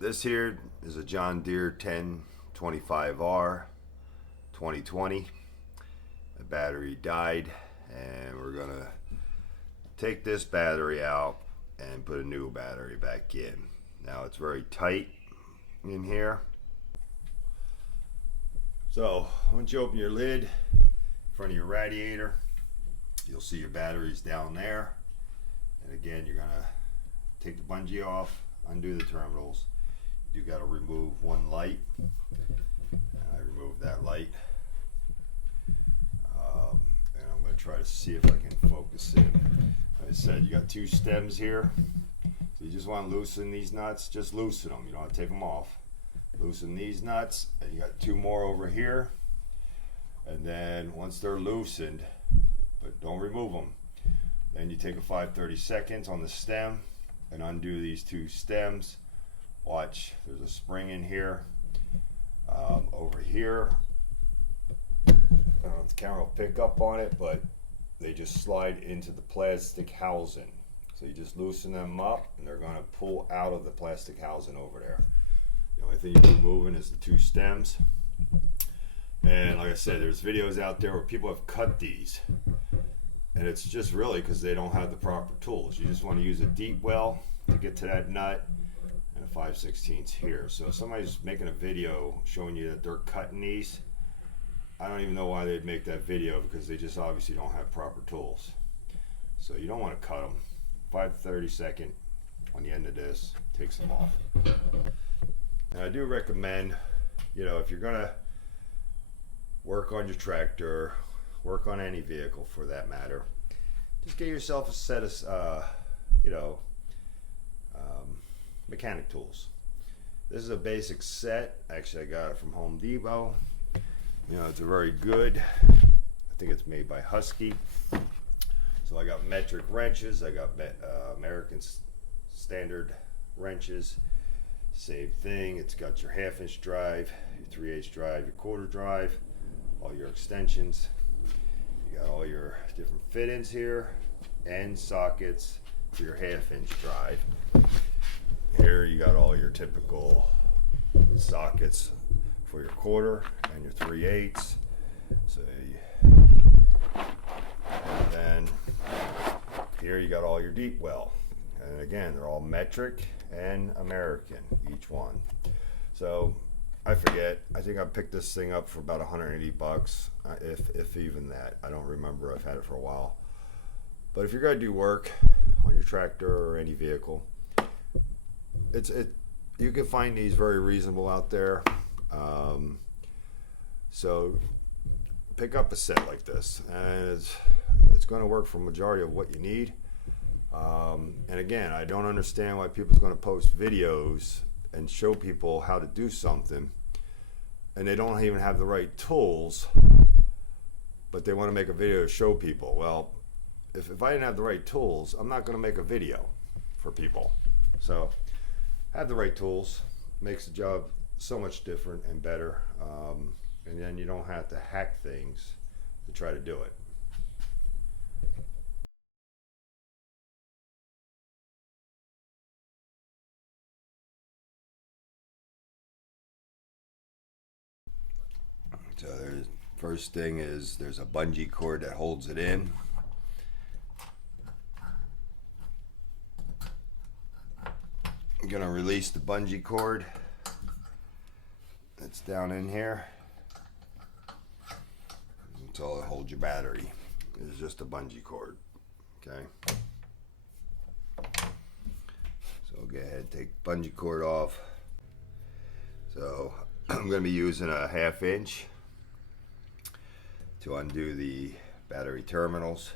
This here is a John Deere 1025R 2020. The battery died, and we're gonna take this battery out and put a new battery back in. Now it's very tight in here. So once you open your lid in front of your radiator, you'll see your batteries down there. And again, you're gonna take the bungee off, undo the terminals. You got to remove one light. I removed that light, and I'm going to try to see if I can focus in. Like I said, you got two stems here, so you just want to loosen these nuts. Just loosen them. You don't have to take them off. Loosen these nuts, and you got two more over here. And then once they're loosened, but don't remove them, then you take a 5/32 on the stem and undo these two stems. Watch, there's a spring in here. Over here, I don't know if the camera will pick up on it, but they just slide into the plastic housing. So you just loosen them up and they're going to pull out of the plastic housing over there. The only thing you're moving is the two stems. And like I said, there's videos out there where people have cut these, and it's just really because they don't have the proper tools. You just want to use a deep well to get to that nut, and a 5/16 here. So if somebody's making a video showing you that they're cutting these, I don't even know why they'd make that video, because they just obviously don't have proper tools. So you don't want to cut them. 5/32 on the end of this takes them off. And I do recommend, you know, if you're gonna work on your tractor, work on any vehicle for that matter, just get yourself a set of mechanic tools. This is a basic set. Actually, I got it from Home Depot. You know, it's a very good, I think it's made by Husky. So I got metric wrenches, I got American standard wrenches. Same thing, it's got your 1/2" drive, your 3/8 drive, your 1/4 drive, all your extensions. You got all your different fit-ins here and sockets for your 1/2" drive. Here you got all your typical sockets for your 1/4 and your 3/8. So and then here you got all your deep well. And again, they're all metric and American, each one. So I forget, I think I picked this thing up for about 180 bucks, if even that. I don't remember, I've had it for a while. But if you're gonna do work on your tractor or any vehicle, you can find these very reasonable out there. So pick up a set like this, and it's going to work for a majority of what you need. And again, I don't understand why people's going to post videos and show people how to do something, and they don't even have the right tools, but they want to make a video to show people. Well, if I didn't have the right tools, I'm not going to make a video for people. So have the right tools, makes the job so much different and better, and then you don't have to hack things to try to do it. So there's, first thing is there's a bungee cord that holds it in. I'm gonna release the bungee cord that's down in here. That's all that holds your battery. It's just a bungee cord. Okay. So go ahead, take the bungee cord off. So I'm gonna be using a 1/2" to undo the battery terminals.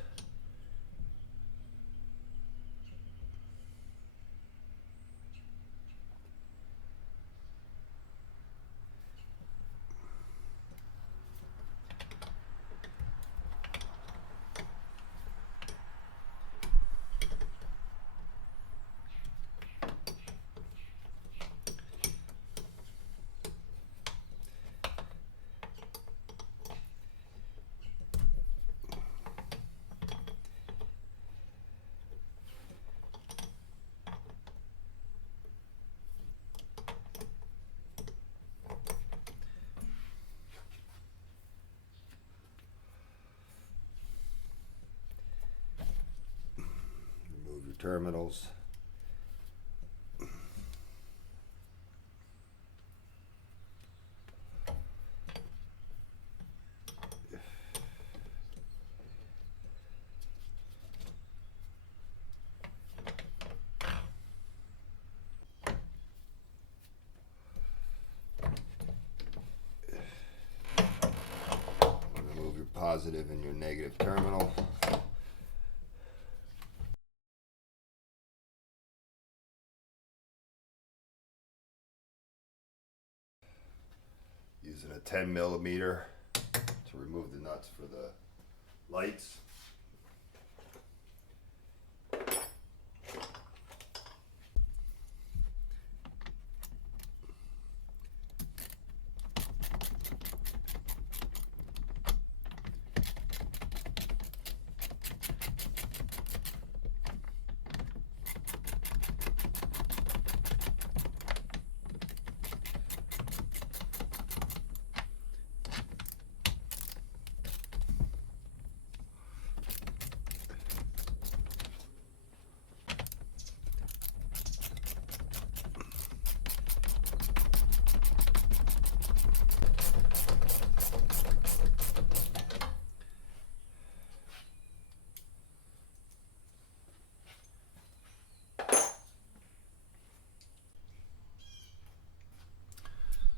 terminals. Remove your positive and your negative terminal. Using a 10 millimeter to remove the nuts for the lights.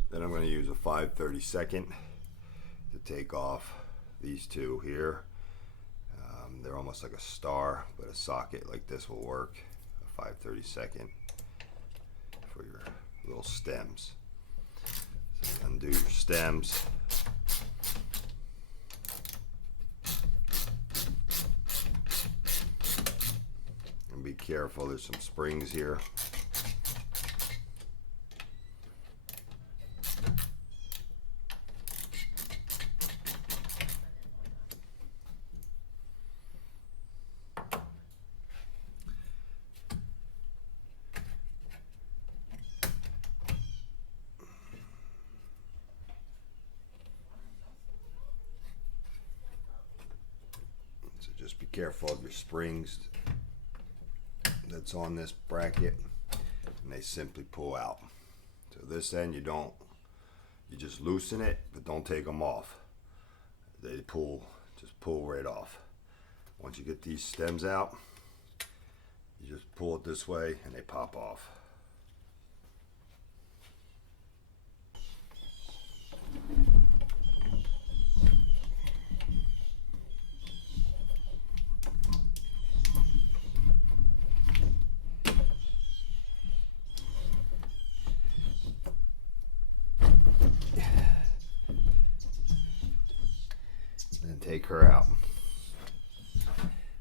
Then I'm going to use a 5/32 to take off these two here. They're almost like a star, but a socket like this will work. A 5/32 for your little stems. So you undo your stems. And be careful, there's some springs here. Just be careful of your springs that's on this bracket, and they simply pull out. So this end you just loosen it, but don't take them off. They just pull right off. Once you get these stems out, you just pull it this way and they pop off. Take her out,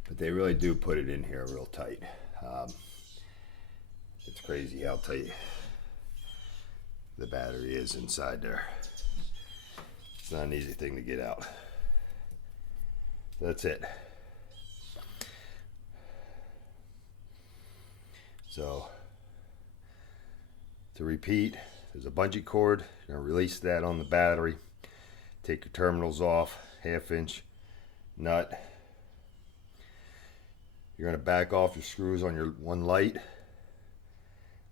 but they really do put it in here real tight. It's crazy how tight the battery is inside there. It's not an easy thing to get out. That's it. So to repeat, there's a bungee cord. You're going to release that on the battery. Take your terminals off. 1/2 inch nut. You're going to back off your screws on your one light.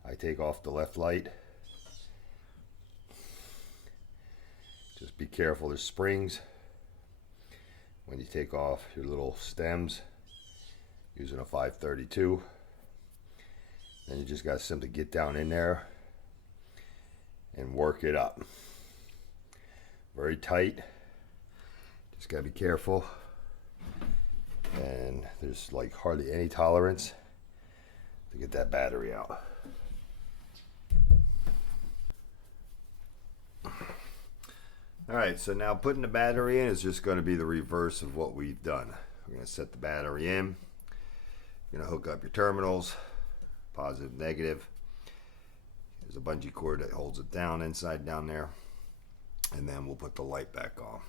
I take off the left light. Just be careful, there's springs when you take off your little stems using a 5/32. Then you just got to simply get down in there and work it up. Very tight. Just gotta be careful, and there's like hardly any tolerance to get that battery out. Alright, so now putting the battery in is just going to be the reverse of what we've done. We're going to set the battery in. You're going to hook up your terminals, positive, negative. There's a bungee cord that holds it down inside down there, and then we'll put the light back on.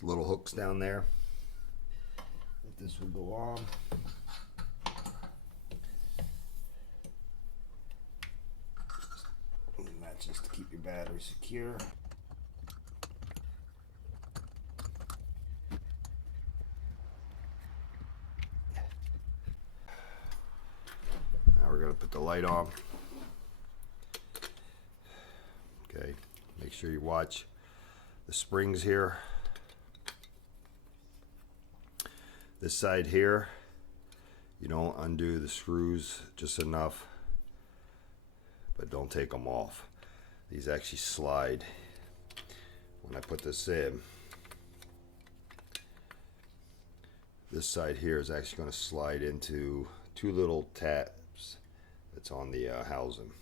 There's little hooks down there that this will go on. And that's just to keep your battery secure. Now we're going to put the light on. Okay, make sure you watch the springs here. This side here, you don't undo the screws just enough, but don't take them off. These actually slide. When I put this in, this side here is actually going to slide into two little tabs that's on the housing.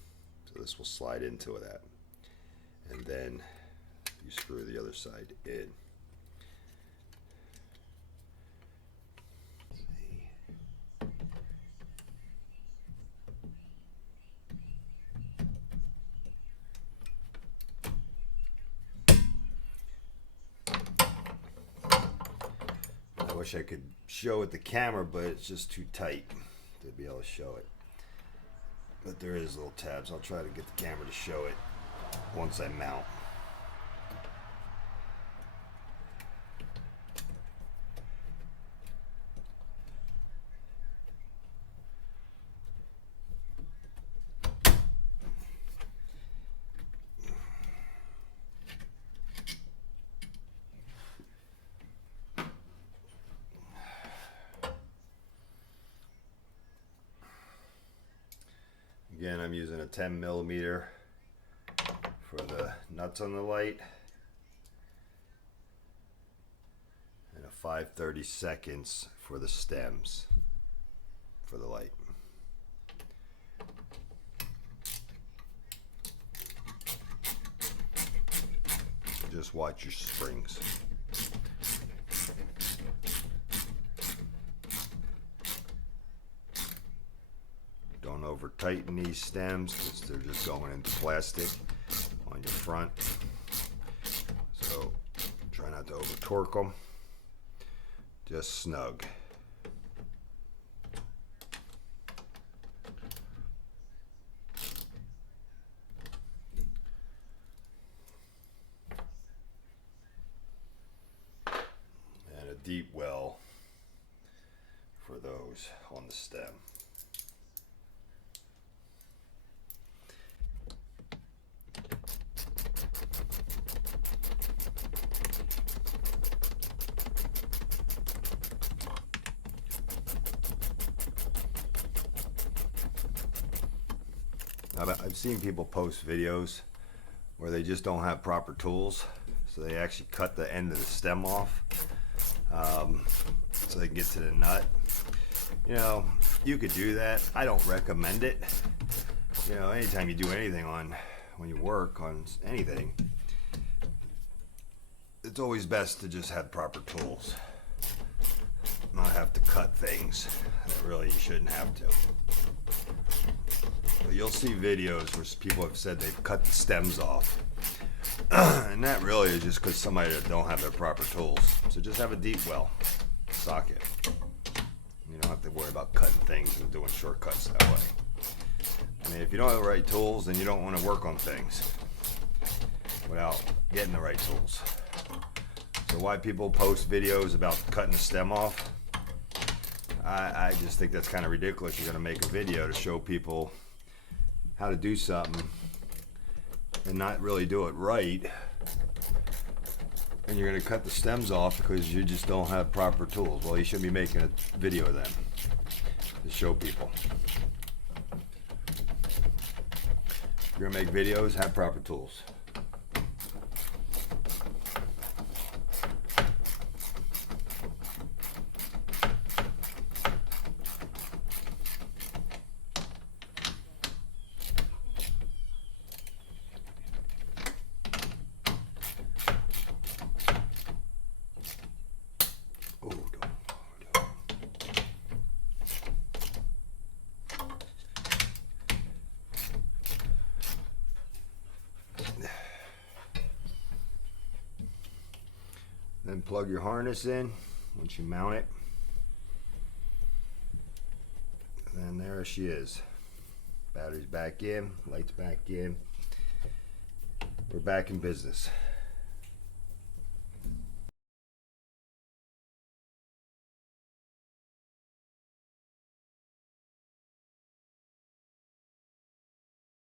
So this will slide into that. And then you screw the other side in. I wish I could show it the camera, but it's just too tight to be able to show it. But there is little tabs. I'll try to get the camera to show it once I mount. Again, I'm using a 10 millimeter for the nuts on the light and a 5/32 for the stems for the light. Just watch your springs. Don't over tighten these stems because they're just going into plastic on your front. So try not to over torque them. Just snug. And a deep well for those on the stem. I've seen people post videos where they just don't have proper tools, so they actually cut the end of the stem off so they can get to the nut. You know, you could do that. I don't recommend it. You know, anytime you do anything when you work on anything, it's always best to just have proper tools, not have to cut things that really you shouldn't have to. But you'll see videos where people have said they've cut the stems off. And that really is just because somebody that don't have their proper tools. So just have a deep well socket. You don't have to worry about cutting things and doing shortcuts that way. I mean, if you don't have the right tools, then you don't want to work on things without getting the right tools. So why people post videos about cutting the stem off, I just think that's kind of ridiculous. You're going to make a video to show people how to do something and not really do it right, and you're going to cut the stems off because you just don't have proper tools. Well, you shouldn't be making a video then to show people. If you're going to make videos, have proper tools. Then plug your harness in once you mount it. And there she is. Battery's back in, lights back in. We're back in business.